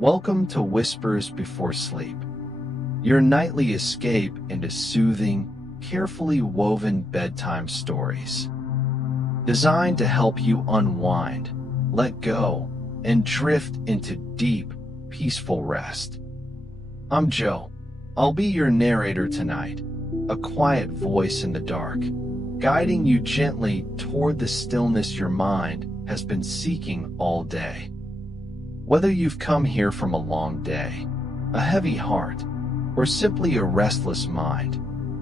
Welcome to Whispers Before Sleep, your nightly escape into soothing, carefully woven bedtime stories. Designed to help you unwind, let go, and drift into deep, peaceful rest. I'm Joe. I'll be your narrator tonight, a quiet voice in the dark, guiding you gently toward the stillness your mind has been seeking all day. Whether you've come here from a long day, a heavy heart, or simply a restless mind,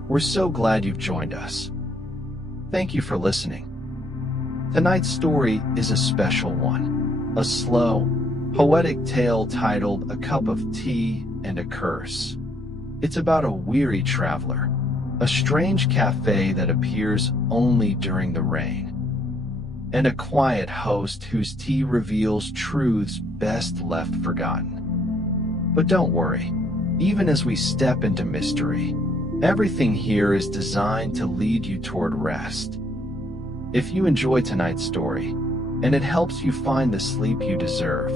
we're so glad you've joined us. Thank you for listening. Tonight's story is a special one, a slow, poetic tale titled A Cup of Tea and a Curse. It's about a weary traveler, a strange café that appears only during the rain, and a quiet host whose tea reveals truths best left forgotten. But don't worry, even as we step into mystery, everything here is designed to lead you toward rest. If you enjoy tonight's story, and it helps you find the sleep you deserve,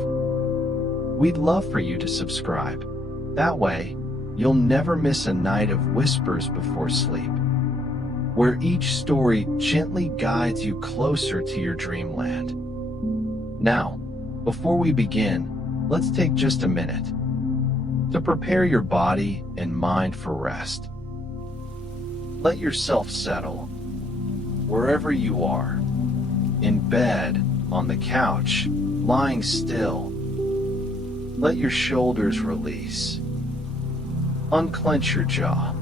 we'd love for you to subscribe. That way, you'll never miss a night of Whispers Before Sleep, where each story gently guides you closer to your dreamland. Now, before we begin, let's take just a minute to prepare your body and mind for rest. Let yourself settle, wherever you are, in bed, on the couch, lying still. Let your shoulders release. Unclench your jaw.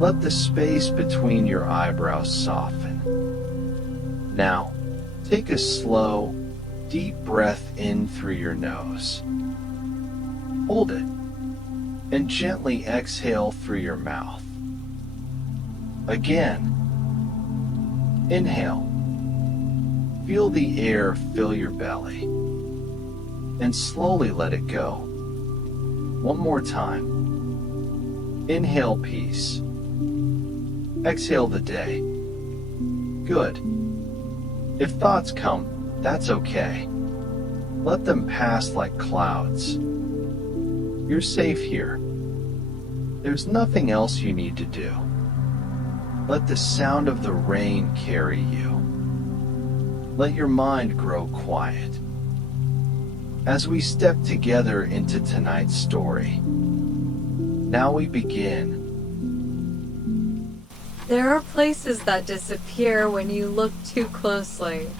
Let the space between your eyebrows soften. Now, take a slow, deep breath in through your nose. Hold it, and gently exhale through your mouth. Again, inhale. Feel the air fill your belly, and slowly let it go. One more time. Inhale peace. Exhale the day. Good. If thoughts come, that's okay. Let them pass like clouds. You're safe here. There's nothing else you need to do. Let the sound of the rain carry you. Let your mind grow quiet. As we step together into tonight's story, now we begin. There are places that disappear when you look too closely.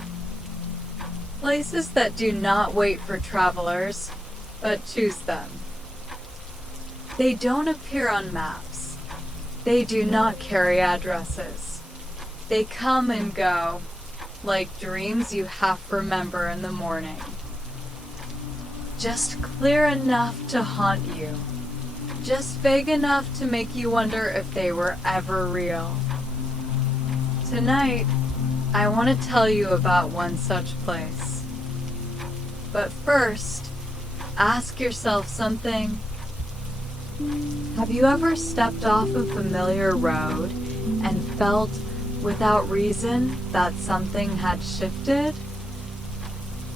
Places that do not wait for travelers, but choose them. They don't appear on maps. They do not carry addresses. They come and go, like dreams you half remember in the morning. Just clear enough to haunt you. Just vague enough to make you wonder if they were ever real. Tonight, I want to tell you about one such place. But first, ask yourself something. Have you ever stepped off a familiar road and felt, without reason, that something had shifted?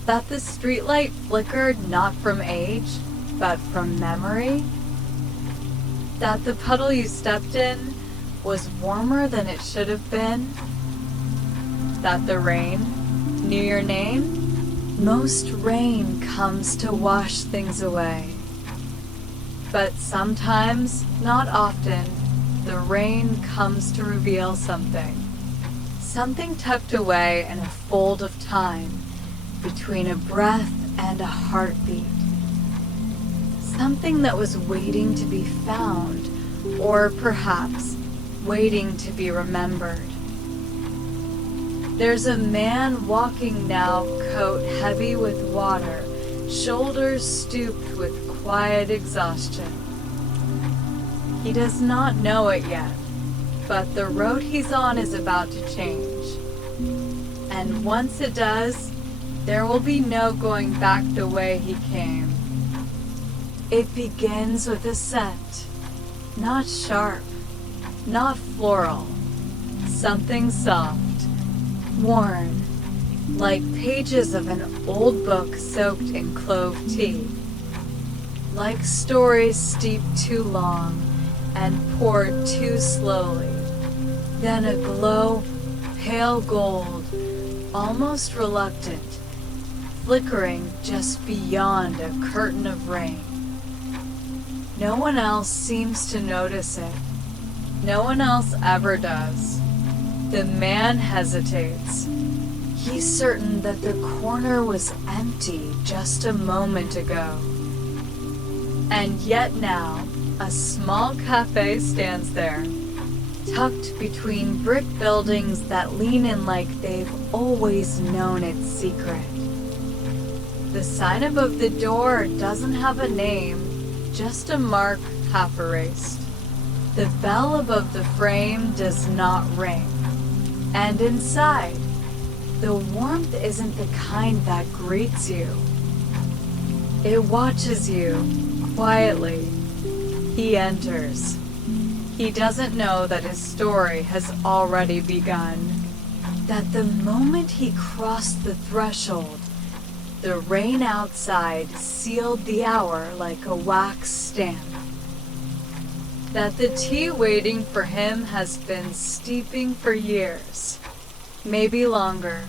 That the streetlight flickered not from age, but from memory? That the puddle you stepped in was warmer than it should have been? That the rain knew your name? Most rain comes to wash things away. But sometimes, not often, the rain comes to reveal something. Something tucked away in a fold of time, between a breath and a heartbeat. Something that was waiting to be found, or perhaps waiting to be remembered. There's a man walking now, coat heavy with water, shoulders stooped with quiet exhaustion. He does not know it yet, but the road he's on is about to change. And once it does, there will be no going back the way he came. It begins with a scent, not sharp, not floral, something soft, worn, like pages of an old book soaked in clove tea. like stories steeped too long and poured too slowly. Then a glow, pale gold, almost reluctant, flickering just beyond a curtain of rain. No one else seems to notice it. No one else ever does. The man hesitates. He's certain that the corner was empty just a moment ago. And yet now, a small café stands there, tucked between brick buildings that lean in like they've always known its secret. The sign above the door doesn't have a name, just a mark half erased. The bell above the frame does not ring. And inside, the warmth isn't the kind that greets you. It watches you, quietly. He enters. He doesn't know that his story has already begun. That the moment he crossed the threshold, the rain outside sealed the hour like a wax stamp. That the tea waiting for him has been steeping for years, maybe longer.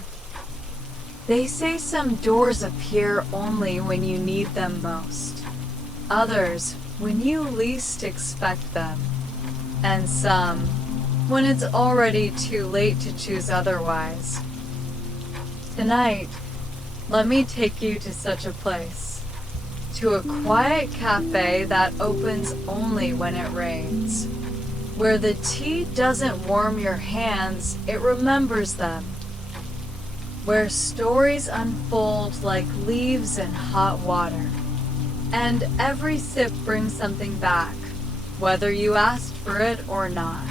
They say some doors appear only when you need them most, others when you least expect them, and some when it's already too late to choose otherwise. Tonight, let me take you to such a place, to a quiet cafe that opens only when it rains, where the tea doesn't warm your hands, it remembers them, where stories unfold like leaves in hot water, and every sip brings something back, whether you asked for it or not.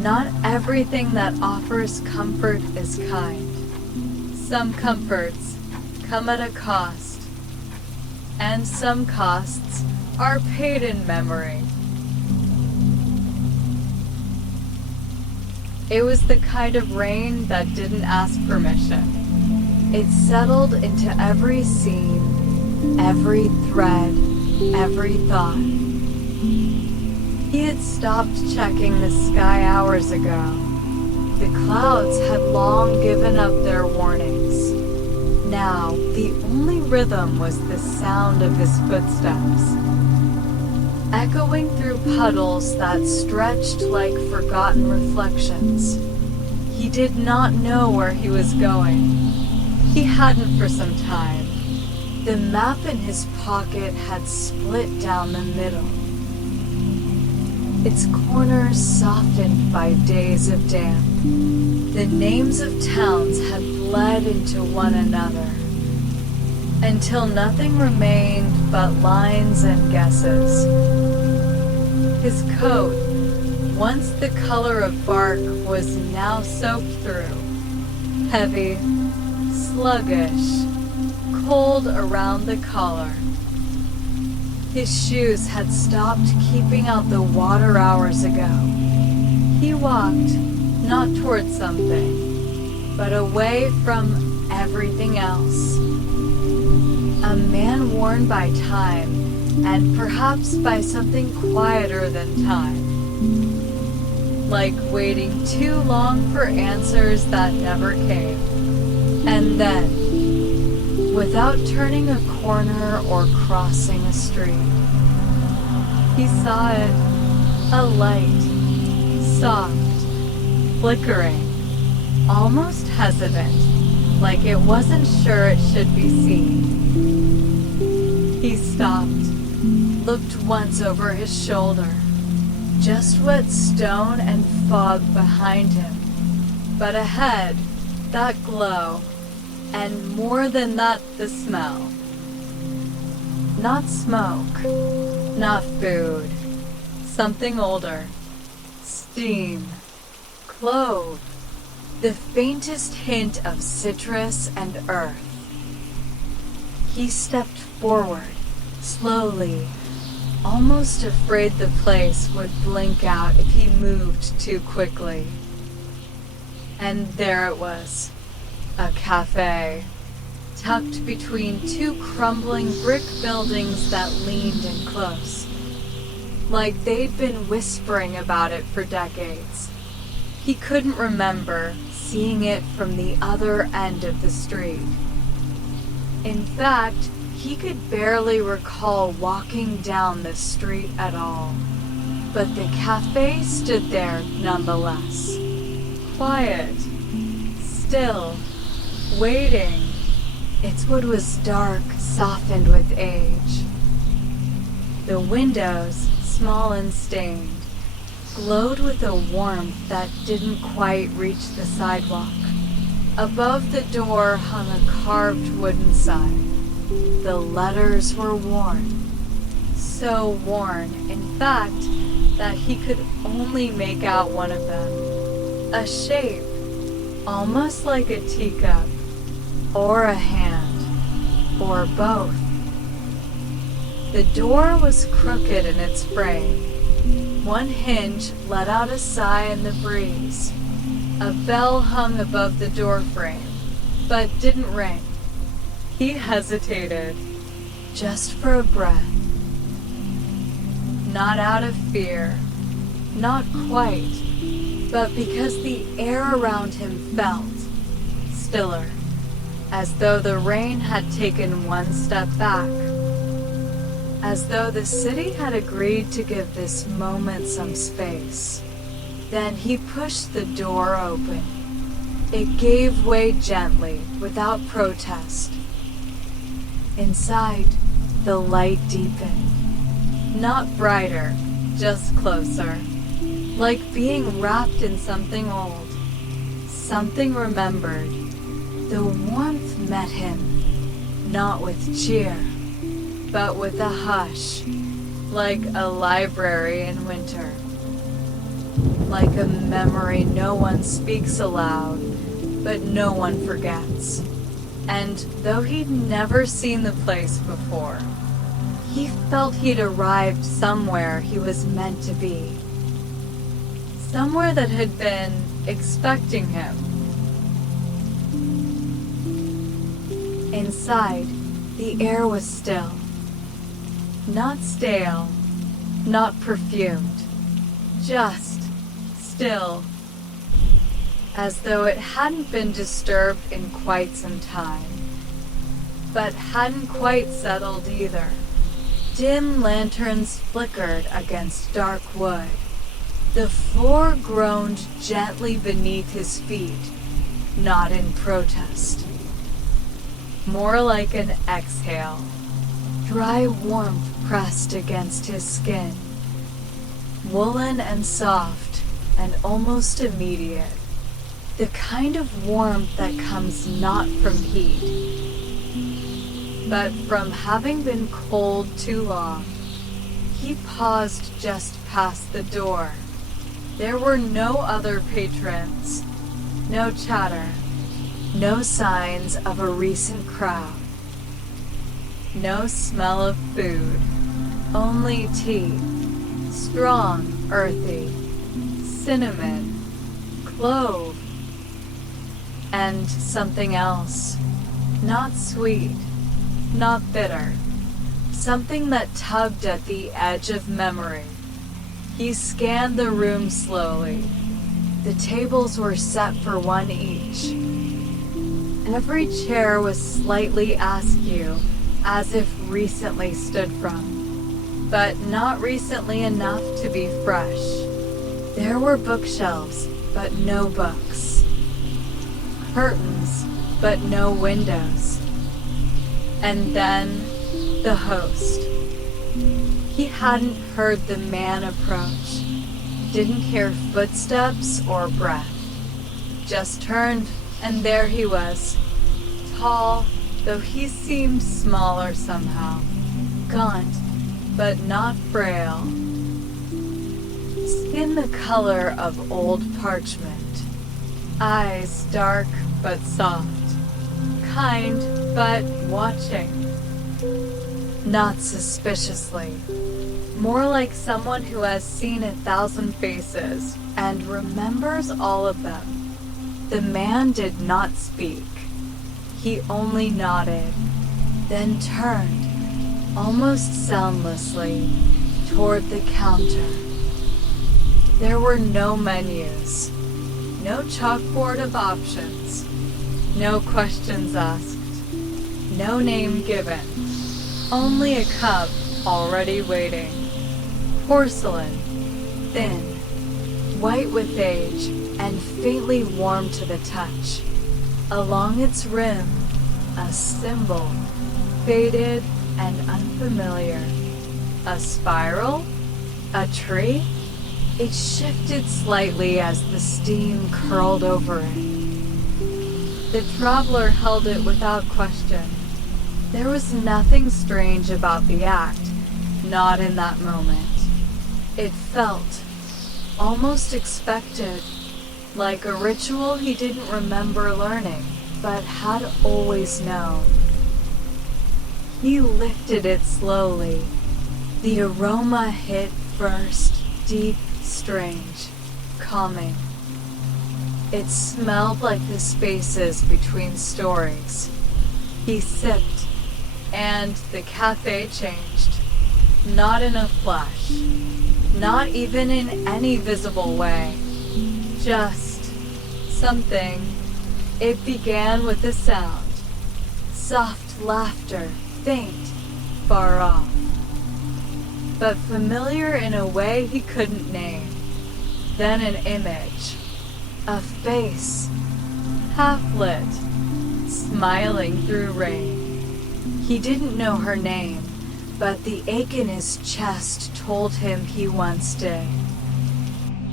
Not everything that offers comfort is kind. Some comforts come at a cost, and some costs are paid in memory. It was the kind of rain that didn't ask permission. It settled into every scene, every thread, every thought. He had stopped checking the sky hours ago. The clouds had long given up their warnings. Now, the only rhythm was the sound of his footsteps, echoing through puddles that stretched like forgotten reflections. He did not know where he was going. He hadn't for some time. The map in his pocket had split down the middle, its corners softened by days of damp. The names of towns had bled into one another, until nothing remained but lines and guesses. His coat, once the color of bark, was now soaked through, heavy, sluggish, cold around the collar. His shoes had stopped keeping out the water hours ago. He walked, not toward something, but away from everything else. A man worn by time, and perhaps by something quieter than time. Like waiting too long for answers that never came. And then, without turning a corner or crossing a street, he saw it, a light, soft, flickering, almost hesitant, like it wasn't sure it should be seen. He stopped, looked once over his shoulder, just wet stone and fog behind him, but ahead, that glow, and more than that, the smell. Not smoke, not food, something older, steam, clove, the faintest hint of citrus and earth. He stepped forward, slowly, almost afraid the place would blink out if he moved too quickly. And there it was, a cafe, tucked between two crumbling brick buildings that leaned in close, like they'd been whispering about it for decades. He couldn't remember seeing it from the other end of the street. In fact, he could barely recall walking down the street at all. But the cafe stood there nonetheless. Quiet, still, waiting. Its wood was dark, softened with age. The windows, small and stained, glowed with a warmth that didn't quite reach the sidewalk. Above the door hung a carved wooden sign. The letters were worn. So worn, in fact, that he could only make out one of them. A shape, almost like a teacup, or a hand, or both. The door was crooked in its frame. One hinge let out a sigh in the breeze. A bell hung above the door frame, but didn't ring. He hesitated, just for a breath. Not out of fear, not quite, but because the air around him felt stiller, as though the rain had taken one step back, as though the city had agreed to give this moment some space. Then he pushed the door open. It gave way gently, without protest. Inside, the light deepened. Not brighter, just closer. Like being wrapped in something old. Something remembered. The warmth met him, not with cheer, but with a hush, like a library in winter. Like a memory no one speaks aloud, but no one forgets. And though he'd never seen the place before, he felt he'd arrived somewhere he was meant to be. Somewhere that had been expecting him. Inside, the air was still. Not stale, not perfumed, just still, as though it hadn't been disturbed in quite some time, but hadn't quite settled either. Dim lanterns flickered against dark wood. The floor groaned gently beneath his feet, not in protest. More like an exhale. Dry warmth pressed against his skin. Woolen and soft, and almost immediate. The kind of warmth that comes not from heat, but from having been cold too long. He paused just past the door. There were no other patrons, no chatter, no signs of a recent crowd, no smell of food, only tea, strong, earthy, cinnamon, clove, and something else, not sweet, not bitter, something that tugged at the edge of memory. He scanned the room slowly. The tables were set for one each. Every chair was slightly askew, as if recently stood from, but not recently enough to be fresh. There were bookshelves, but no books. Curtains, but no windows. And then, the host. He hadn't heard the man approach, didn't hear footsteps or breath. Just turned, and there he was, tall, though he seemed smaller somehow, gaunt, but not frail. Skin the color of old parchment, eyes dark but soft, kind but watching. Not suspiciously, more like someone who has seen 1,000 faces and remembers all of them. The man did not speak. He only nodded, then turned, almost soundlessly, toward the counter. There were no menus, no chalkboard of options, no questions asked, no name given, only a cup already waiting. Porcelain, thin, white with age, and faintly warm to the touch. Along its rim, a symbol, faded and unfamiliar. A spiral? A tree? It shifted slightly as the steam curled over it. The traveler held it without question. There was nothing strange about the act, not in that moment. It felt almost expected, like a ritual he didn't remember learning, but had always known. He lifted it slowly. The aroma hit first, deep, strange, calming. It smelled like the spaces between stories. He sipped, and the café changed. Not in a flash. Not even in any visible way. Just something. It began with a sound. Soft laughter, faint, far off. But familiar in a way he couldn't name. Then an image. A face. Half-lit. Smiling through rain. He didn't know her name, but the ache in his chest told him he once did.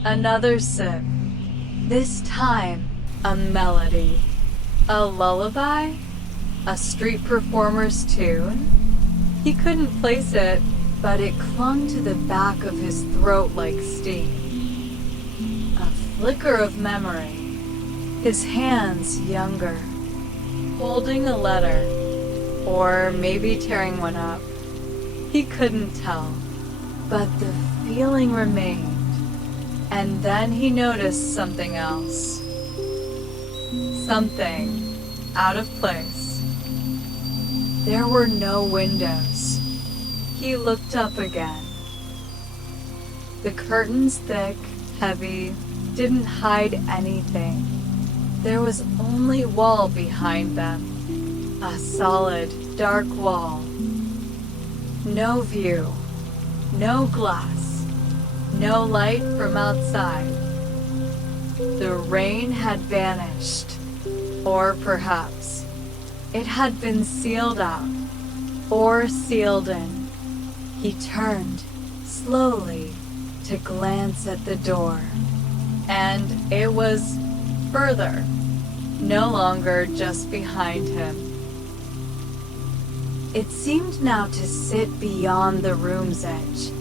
Another sip. This time, a melody. A lullaby? A street performer's tune? He couldn't place it, but it clung to the back of his throat like steam. A flicker of memory. His hands younger, holding a letter, or maybe tearing one up. He couldn't tell, but the feeling remained. And then he noticed something else. Something out of place. There were no windows. He looked up again. The curtains, thick, heavy, didn't hide anything. There was only wall behind them. A solid, dark wall. No view. No glass. No light from outside. The rain had vanished. Or perhaps it had been sealed out. Or sealed in. He turned, slowly, to glance at the door. And it was further, no longer just behind him. It seemed now to sit beyond the room's edge,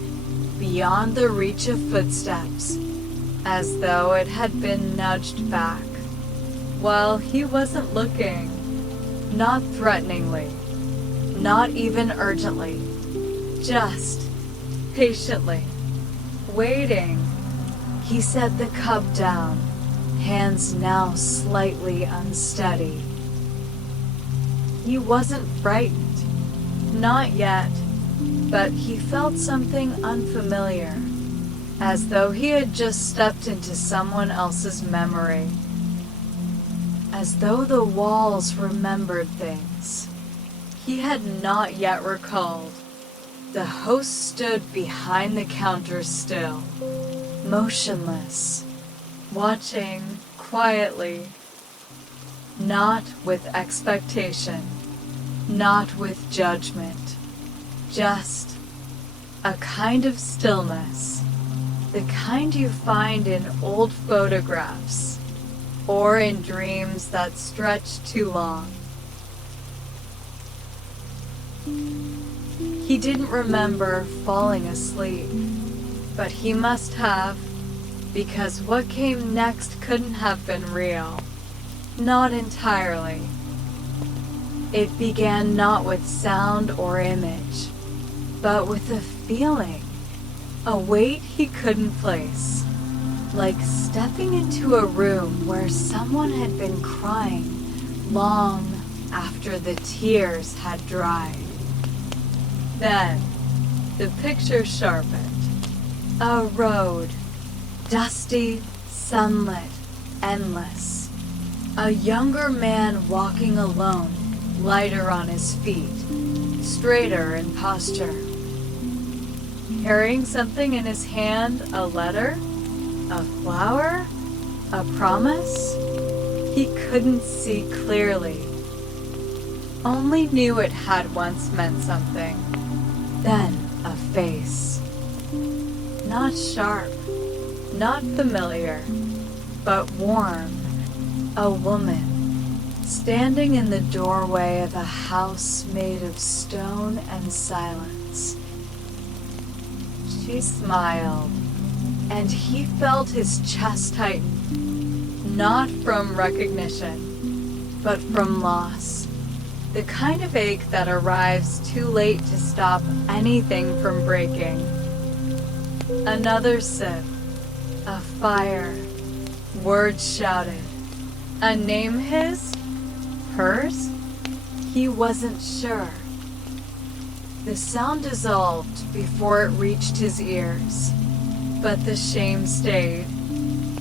beyond the reach of footsteps, as though it had been nudged back, while he wasn't looking, not threateningly, not even urgently, just patiently, waiting. He set the cup down, hands now slightly unsteady. He wasn't frightened, not yet, but he felt something unfamiliar, as though he had just stepped into someone else's memory, as though the walls remembered things he had not yet recalled. The host stood behind the counter still, motionless, watching quietly, not with expectation, not with judgment, just a kind of stillness, the kind you find in old photographs or in dreams that stretch too long. He didn't remember falling asleep, but he must have, because what came next couldn't have been real. Not entirely. It began not with sound or image, but with a feeling, a weight he couldn't place, like stepping into a room where someone had been crying long after the tears had dried. Then, the picture sharpened. A road, dusty, sunlit, endless. A younger man walking alone, lighter on his feet, straighter in posture. Carrying something in his hand, a letter, a flower, a promise? He couldn't see clearly. Only knew it had once meant something. Then a face. Not sharp, not familiar, but warm. A woman, standing in the doorway of a house made of stone and silence. She smiled, and he felt his chest tighten, not from recognition, but from loss. The kind of ache that arrives too late to stop anything from breaking. Another sip, a fire, words shouted. A name his? Hers? He wasn't sure. The sound dissolved before it reached his ears, but the shame stayed.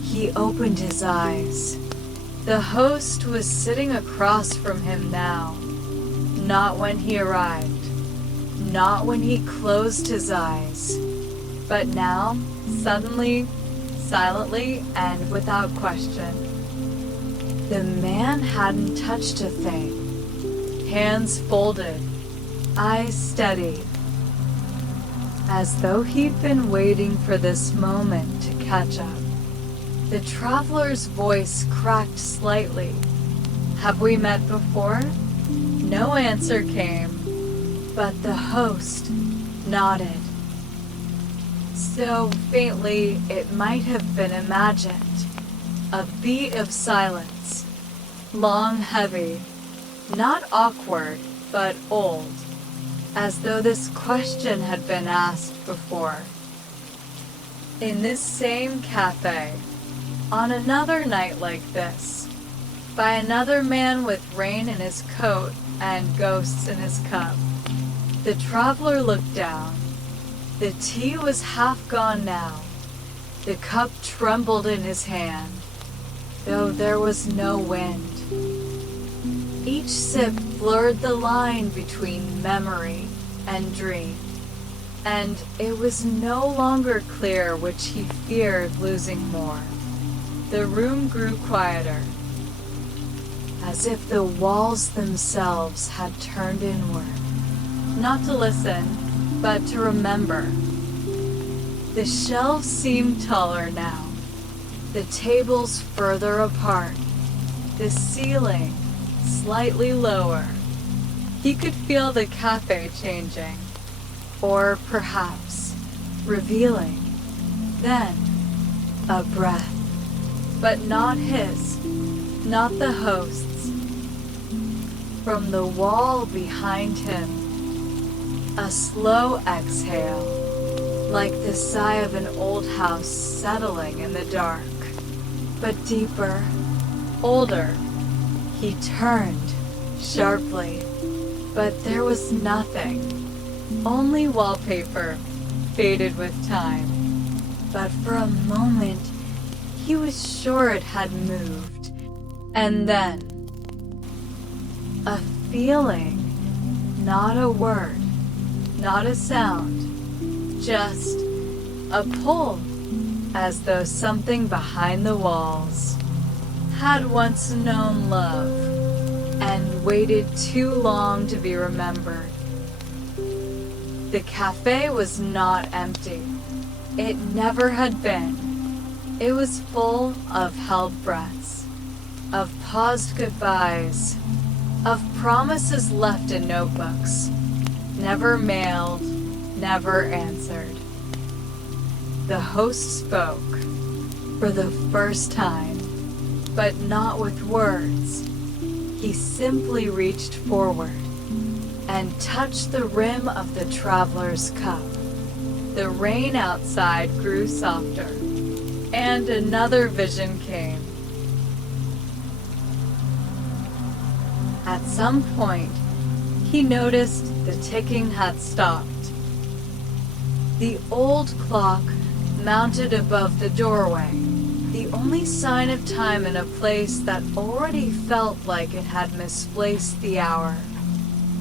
He opened his eyes. The host was sitting across from him now. Not when he arrived, not when he closed his eyes, but now, suddenly, silently, and without question. The man hadn't touched a thing. Hands folded, eyes steady, as though he'd been waiting for this moment to catch up. The traveler's voice cracked slightly. "Have we met before?" No answer came, but the host nodded. So faintly it might have been imagined. A beat of silence, long, heavy, not awkward, but old, as though this question had been asked before. In this same cafe, on another night like this, by another man with rain in his coat and ghosts in his cup, the traveler looked down. The tea was half gone now. The cup trembled in his hand, though there was no wind. Each sip blurred the line between memory and dream, and it was no longer clear which he feared losing more. The room grew quieter, as if the walls themselves had turned inward, not to listen, but to remember. The shelves seemed taller now, the tables further apart, the ceiling slightly lower. He could feel the cafe changing, or perhaps revealing. Then, a breath, but not his, not the host's. From the wall behind him, a slow exhale, like the sigh of an old house settling in the dark, but deeper, older. He turned sharply, but there was nothing, only wallpaper, faded with time. But for a moment, he was sure it had moved, and then a feeling, not a word, not a sound, just a pull, as though something behind the walls had once known love and waited too long to be remembered. The cafe was not empty. It never had been. It was full of held breaths, of paused goodbyes, of promises left in notebooks, never mailed, never answered. The host spoke, for the first time, but not with words. He simply reached forward and touched the rim of the traveler's cup. The rain outside grew softer, and another vision came. At some point, he noticed the ticking had stopped. The old clock mounted above the doorway, the only sign of time in a place that already felt like it had misplaced the hour.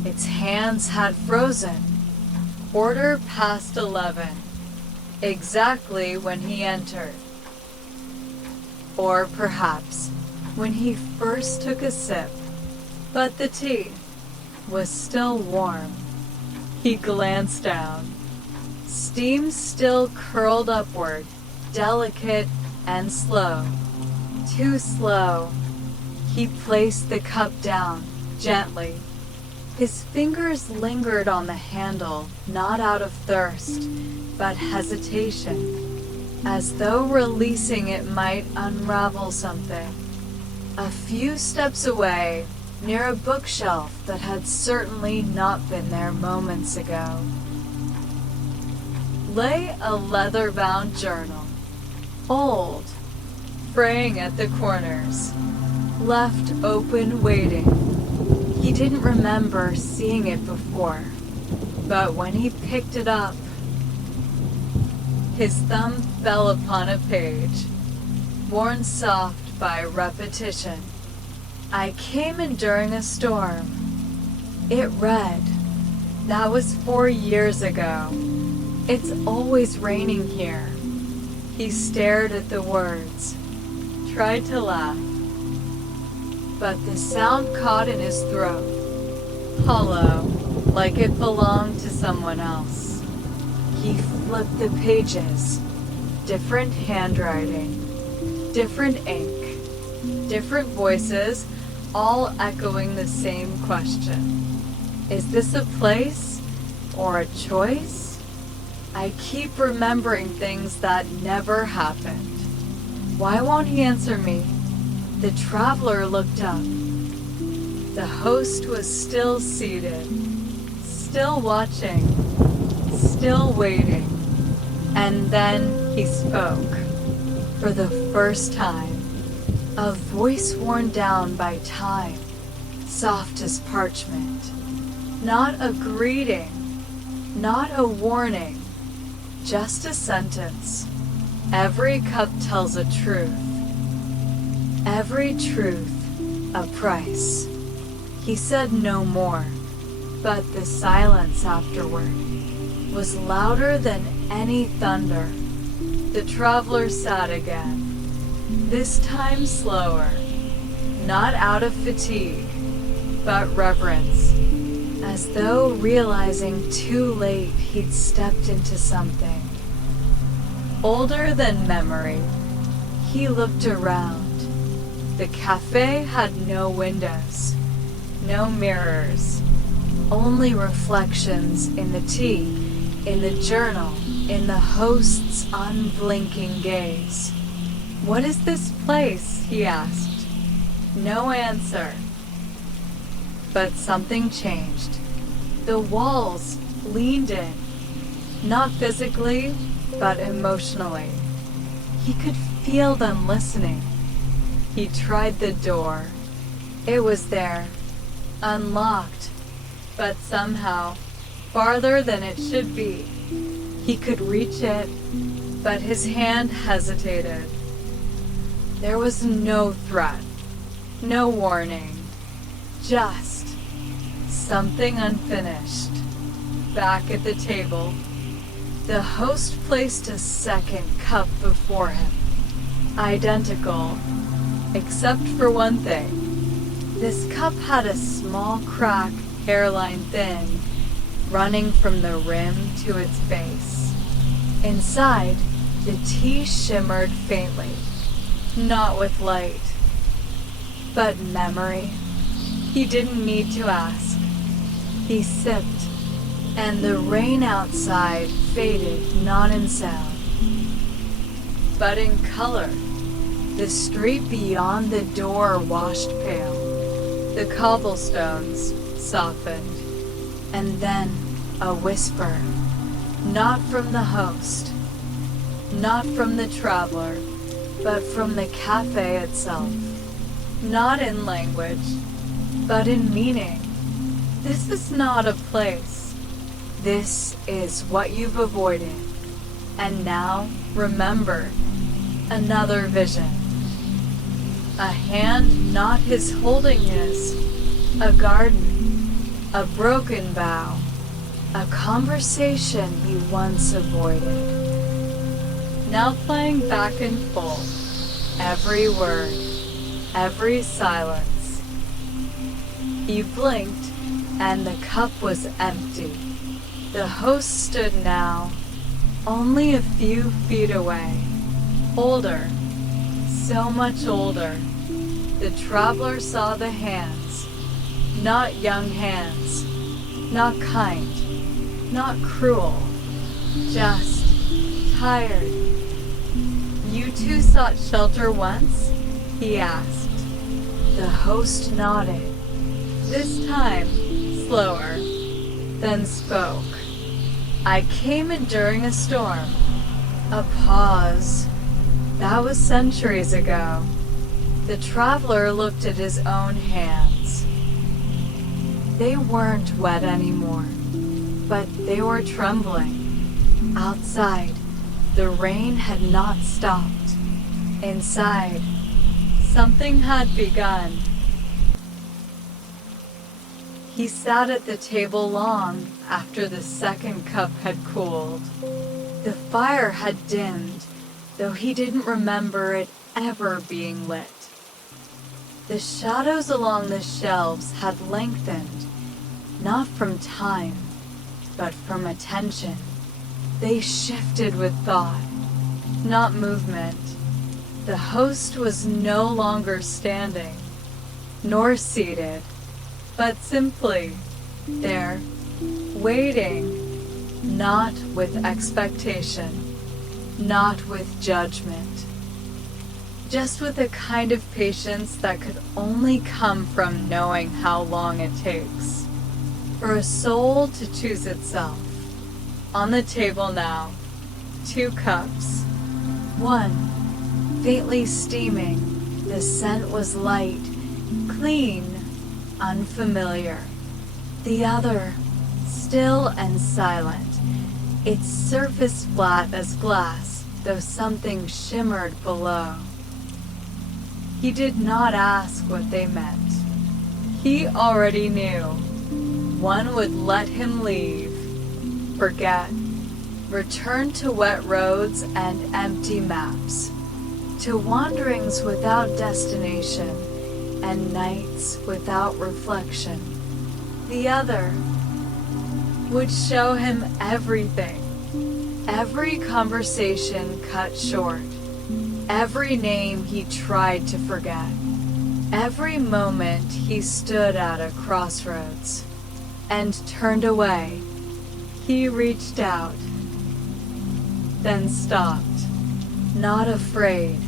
Its hands had frozen. 11:15, exactly when he entered. Or perhaps when he first took a sip, but the tea was still warm. He glanced down. Steam still curled upward, delicate and slow. Too slow. He placed the cup down, gently. His fingers lingered on the handle, not out of thirst, but hesitation, as though releasing it might unravel something. A few steps away, near a bookshelf that had certainly not been there moments ago, lay a leather-bound journal, old, fraying at the corners, left open waiting. He didn't remember seeing it before, but when he picked it up, his thumb fell upon a page, worn soft by repetition. I came in during a storm. It read, that was 4 years ago. It's always raining here. He stared at the words, tried to laugh, but the sound caught in his throat, hollow, like it belonged to someone else. He flipped the pages, different handwriting, different ink, different voices, all echoing the same question. Is this a place or a choice? I keep remembering things that never happened. Why won't he answer me? The traveler looked up. The host was still seated, still watching, still waiting. And then he spoke. For the first time, a voice worn down by time, soft as parchment. Not a greeting, not a warning, just a sentence. Every cup tells a truth. Every truth, a price. He said no more, but the silence afterward was louder than any thunder. The traveler sat again, this time slower, not out of fatigue, but reverence, as though realizing too late he'd stepped into something older than memory. He looked around. The café had no windows, no mirrors, only reflections in the tea, in the journal, in the host's unblinking gaze. What is this place? He asked. No answer. But something changed. The walls leaned in, not physically, but emotionally. He could feel them listening. He tried the door. It was there, unlocked, but somehow farther than it should be. He could reach it, but his hand hesitated. There was no threat, no warning, just something unfinished. Back at the table, the host placed a second cup before him, identical, except for one thing. This cup had a small crack, hairline thin, running from the rim to its base. Inside, the tea shimmered faintly, not with light, but memory. He didn't need to ask. He sipped, and the rain outside faded not in sound, but in color. The street beyond the door washed pale. The cobblestones softened. And then a whisper, not from the host, not from the traveler, but from the cafe itself. Not in language, but in meaning. This is not a place. This is what you've avoided. And now, remember, another vision. A hand not his holding his, a garden, a broken bough, a conversation he once avoided. Now playing back in full, every word, every silence. He blinked, and the cup was empty. The host stood now, only a few feet away, older, so much older. The traveler saw the hands, not young hands, not kind, not cruel, just tired. You two sought shelter once? He asked. The host nodded, this time slower, then spoke. I came in during a storm. A pause. That was centuries ago. The traveler looked at his own hands. They weren't wet anymore, but they were trembling. Outside, the rain had not stopped. Inside, something had begun. He sat at the table long after the second cup had cooled. The fire had dimmed, though he didn't remember it ever being lit. The shadows along the shelves had lengthened, not from time, but from attention. They shifted with thought, not movement. The host was no longer standing, nor seated, but simply there, waiting, not with expectation, not with judgment, just with a kind of patience that could only come from knowing how long it takes for a soul to choose itself. On the table now, 2 cups. One, faintly steaming, the scent was light, clean, unfamiliar. The other, still and silent, its surface flat as glass, though something shimmered below. He did not ask what they meant. He already knew. One would let him leave, forget, return to wet roads and empty maps, to wanderings without destination and nights without reflection. The other would show him everything, every conversation cut short, every name he tried to forget, every moment he stood at a crossroads and turned away. He reached out, then stopped, not afraid,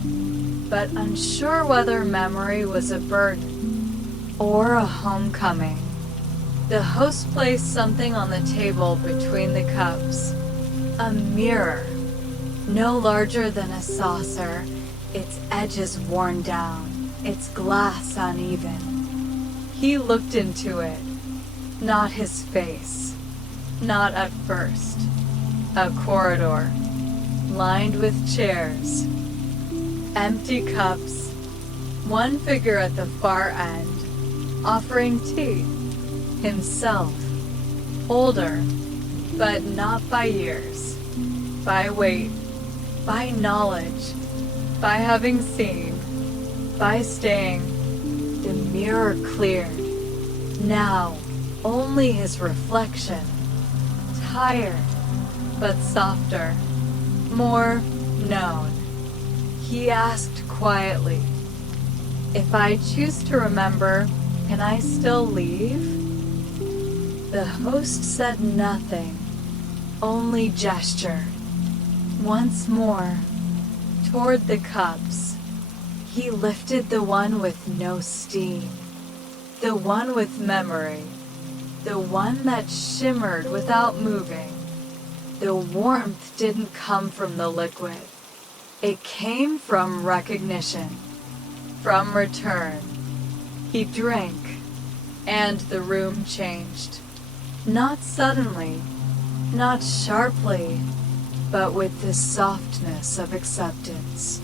but unsure whether memory was a burden or a homecoming. The host placed something on the table between the cups, a mirror, no larger than a saucer, its edges worn down, its glass uneven. He looked into it, not his face, not at first. A corridor, lined with chairs, empty cups, one figure at the far end, offering tea, himself, older, but not by years, by weight, by knowledge, by having seen, by staying. The mirror cleared. Now, only his reflection, tired, but softer, more known. He asked quietly, "If I choose to remember, can I still leave?" The host said nothing, only gestured. Once more, toward the cups. He lifted the one with no steam, the one with memory, the one that shimmered without moving. The warmth didn't come from the liquid. It came from recognition, from return. He drank, and the room changed. Not suddenly, not sharply, but with the softness of acceptance.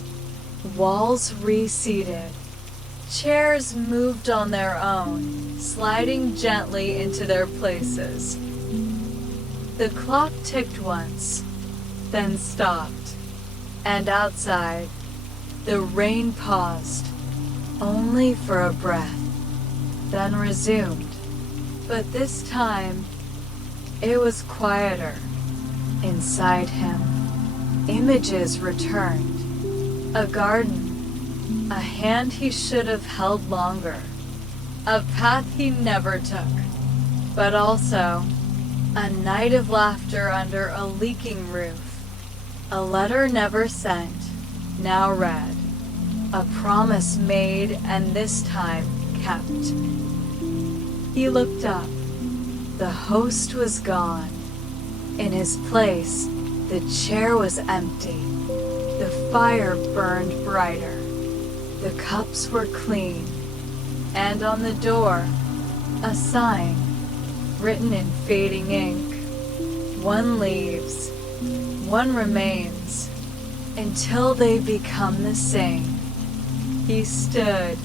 Walls receded. Chairs moved on their own, sliding gently into their places. The clock ticked once, then stopped, and outside, the rain paused, only for a breath, then resumed. But this time, it was quieter. Inside him, images returned. A garden, a hand he should have held longer, a path he never took, but also a night of laughter under a leaking roof, a letter never sent, now read, a promise made and this time kept. He looked up. The host was gone. In his place, the chair was empty. The fire burned brighter. The cups were clean. And on the door, a sign, written in fading ink. One leaves, one remains, until they become the same. He stood,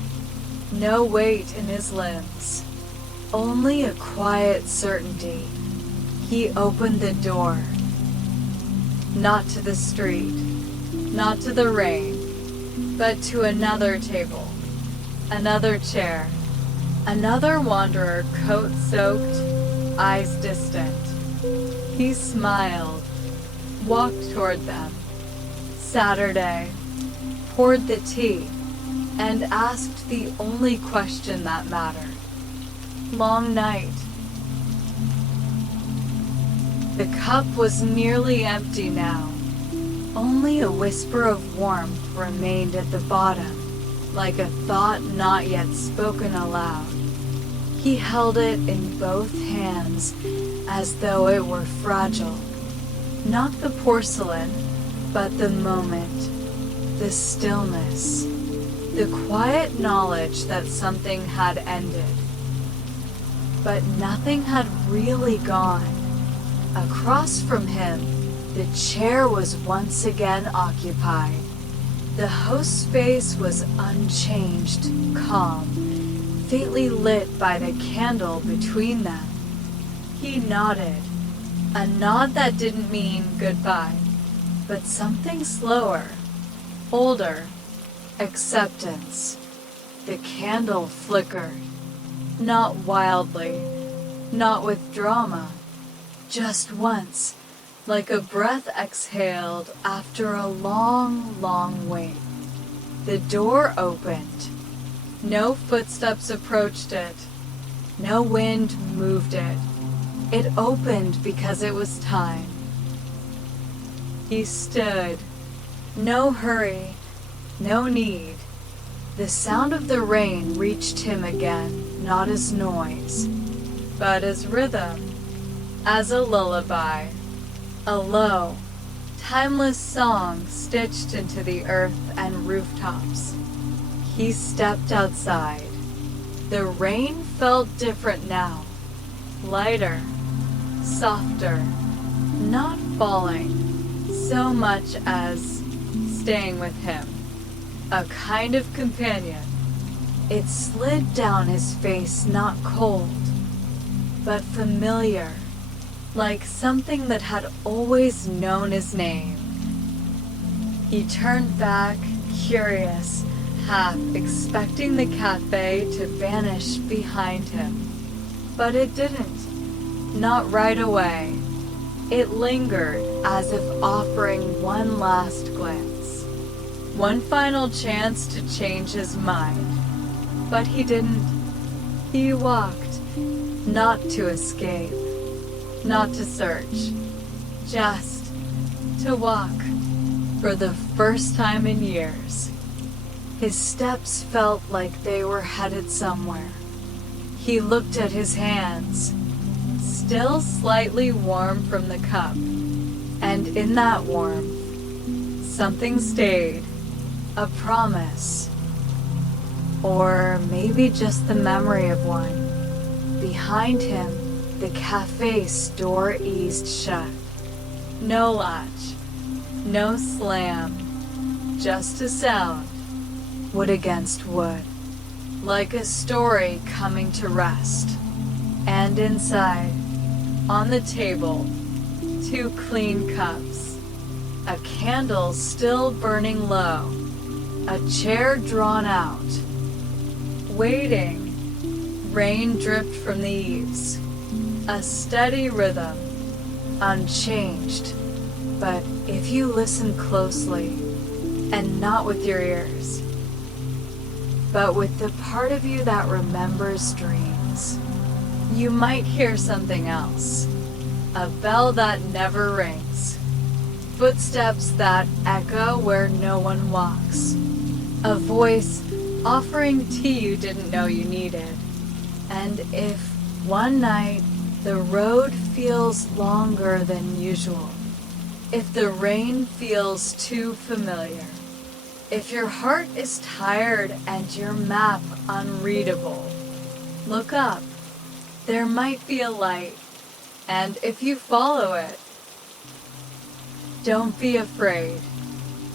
no weight in his limbs, only a quiet certainty. He opened the door. Not to the street, not to the rain, but to another table, another chair, another wanderer, coat soaked, eyes distant. He smiled, walked toward them. Saturday, poured the tea, and asked the only question that mattered. Long night. The cup was nearly empty now. Only a whisper of warmth remained at the bottom, like a thought not yet spoken aloud. He held it in both hands as though it were fragile. Not the porcelain, but the moment, the stillness, the quiet knowledge that something had ended. But nothing had really gone. Across from him, the chair was once again occupied. The host's face was unchanged, calm, faintly lit by the candle between them. He nodded, a nod that didn't mean goodbye, but something slower, older, acceptance. The candle flickered, not wildly, not with drama, just once, like a breath exhaled after a long, long wait. The door opened. No footsteps approached it. No wind moved it. It opened because it was time. He stood. No hurry, no need. The sound of the rain reached him again, not as noise, but as rhythm, as a lullaby, a low, timeless song stitched into the earth and rooftops. He stepped outside. The rain felt different now, lighter, softer, not falling so much as staying with him, a kind of companion. It slid down his face, not cold, but familiar, like something that had always known his name. He turned back, curious, half expecting the café to vanish behind him. But it didn't. Not right away. It lingered as if offering one last glance. One final chance to change his mind. But he didn't. He walked, not to escape, not to search, just to walk for the first time in years. His steps felt like they were headed somewhere. He looked at his hands, still slightly warm from the cup, and in that warmth, something stayed, a promise, or maybe just the memory of one. behind him, the cafe's door eased shut. No latch, no slam, just a sound, wood against wood, like a story coming to rest. And inside, on the table, 2 clean cups, a candle still burning low, a chair drawn out, waiting. Rain dripped from the eaves, a steady rhythm, unchanged. But if you listen closely, and not with your ears, but with the part of you that remembers dreams, you might hear something else. A bell that never rings, footsteps that echo where no one walks, a voice offering tea you didn't know you needed. And if one night the road feels longer than usual, if the rain feels too familiar, if your heart is tired and your map unreadable, look up. There might be a light, and if you follow it, don't be afraid.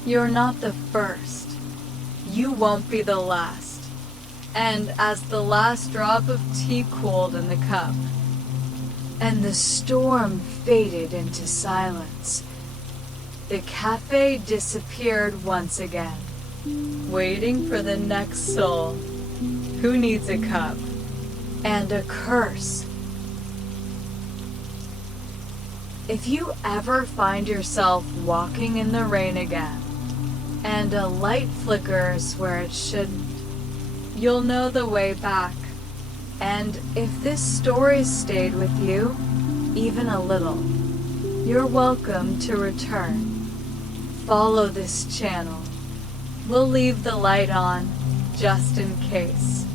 You're not the first. You won't be the last. And as the last drop of tea cooled in the cup, and the storm faded into silence, the cafe disappeared once again, waiting for the next soul who needs a cup and a curse. If you ever find yourself walking in the rain again, and a light flickers where it shouldn't, you'll know the way back. And if this story stayed with you, even a little, you're welcome to return. Follow this channel. We'll leave the light on, just in case.